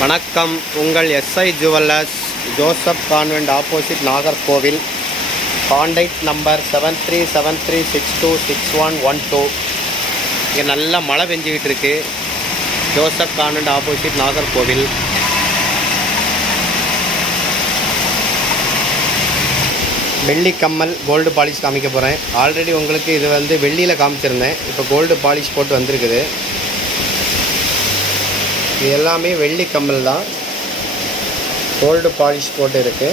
வணக்கம். உங்கள் SI jewellers, Joseph convent opposite, Nagercoil. Contact number 7373626112. இங்கே நல்லா மழை பெஞ்சிக்கிட்டு இருக்கு. Joseph convent opposite, Nagercoil. வெள்ளி கம்மல் கோல்டு பாலிஷ் காமிக்க போகிறேன். ஆல்ரெடி உங்களுக்கு இது வெள்ளியில் காமிச்சிருந்தேன். இப்போ கோல்டு பாலிஷ் போட்டு வந்திருக்குது. இது எல்லாமே வெள்ளி கம்மல் தான், கோல்டு பாலிஷ் போட்டு இருக்குது.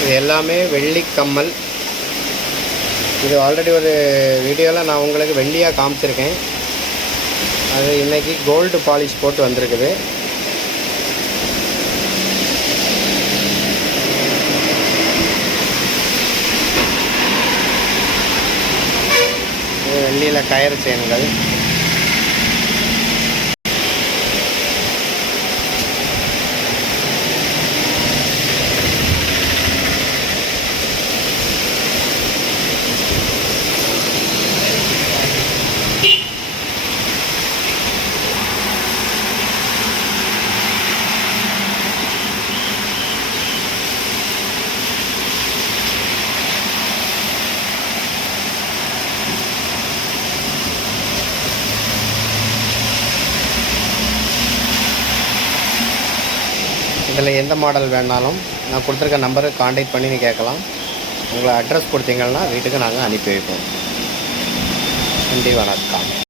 இது எல்லாமே வெள்ளி கம்மல். இது ஆல்ரெடி ஒரு வீடியோவில் நான் உங்களுக்கு வெள்ளியாக காமிச்சிருக்கேன். அது இன்றைக்கி கோல்டு பாலிஷ் போட்டு வந்திருக்குது. வெள்ளியில் கயிறு செயின்கள். இதில் எந்த மாடல் வேணாலும் நான் கொடுத்துருக்க நம்பருக்கு காண்டாக்ட் பண்ணி நீ கேட்கலாம். உங்களை அட்ரஸ் கொடுத்தீங்கன்னா வீட்டுக்கு நாங்கள் அனுப்பி வைப்போம். நன்றி, வணக்கம்.